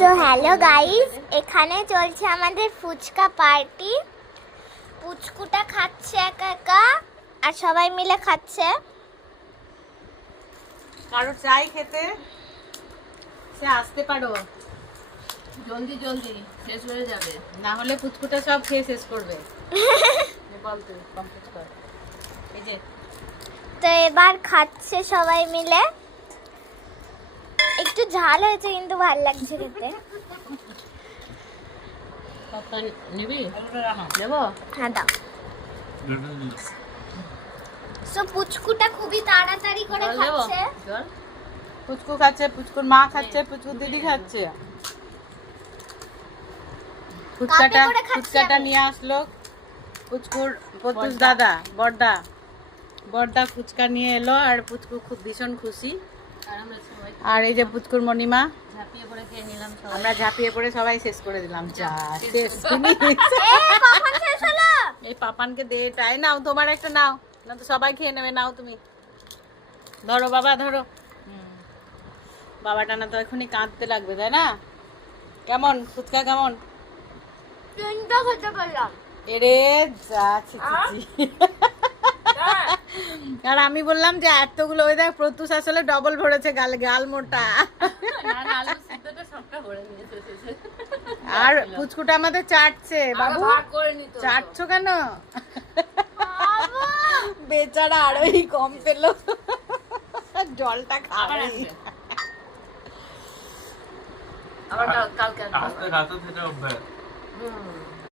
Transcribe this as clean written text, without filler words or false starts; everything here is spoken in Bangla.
সো হ্যালো গাইস, এখানে চলছে আমাদের ফুচকা পার্টি। পুচকুটা খাচ্ছে একা একা আর সবাই মিলে খাচ্ছে। কারো চাই খেতে সে আসতে পারো, জলদি জলদি শেষ হয়ে যাবে, না হলে পুচকুটা সব খেয়ে শেষ করবে। বল তুই কমপ্লিট কর। এই যে তো এবার খাচ্ছে সবাই মিলে। একটু ঝাল হয়েছে কিন্তু ভালো লাগছে খেতে। নিবি নেবো। হ্যাঁ দাও। সো পুচকুটা খুবই তাড়াতাড়ি করে জল নেবো? খাচ্ছে। জল পুচকু খাচ্ছে, পুচকুর মা খাচ্ছে, পুচকুর দিদি খাচ্ছে। ফুচকাটা করে খাচ্ছি ফুচকাটা আমি। নিয়ে আসলো পুচকুর পতুস দাদা, বড়দা ফুচকা নিয়ে এলো আর পুচকু খুব ভীষণ খুশি। আর আমরা সবাই আর এই যে পুচকুর মণিমা, ঝাঁপিয়ে পড়ে খেয়ে নিলাম সবাই। আমরা ঝাঁপিয়ে পড়ে সবাই শেষ করে দিলাম। যা শেষ finish। কখন শেষ হলো? এই পাপানকে দে এটাই, নাও তোমার একটা নাও, না তো সবাই খেয়ে নেবে। নাও তুমি ধরো বাবা, ধরো। বাবাটা না তো এখনই কাঁদতে লাগবে, তাই না? কেমন ফুচকা কেমন? তিনটা খেতে পারলাম। এরে যা ছি ছি ছি। আর আমি বললাম যে এতগুলো, ওই দেখ প্রত্যুষ আসলে ডবল ভরেছে, গাল মোটা। না না, আলু সিদ্ধটা সবটা ভরে নিয়েছে শেষে। আর পুচকুটা আমাদের চাটছে। বাবু ভাগ করে নিত। চাটছো কেন? বেচারা আরোই কম পেল, জলটা আবার খাবে। আসবে। আবার কালকে আসবে। আস্তে খাতে সেটা অভ্যাস। হুম।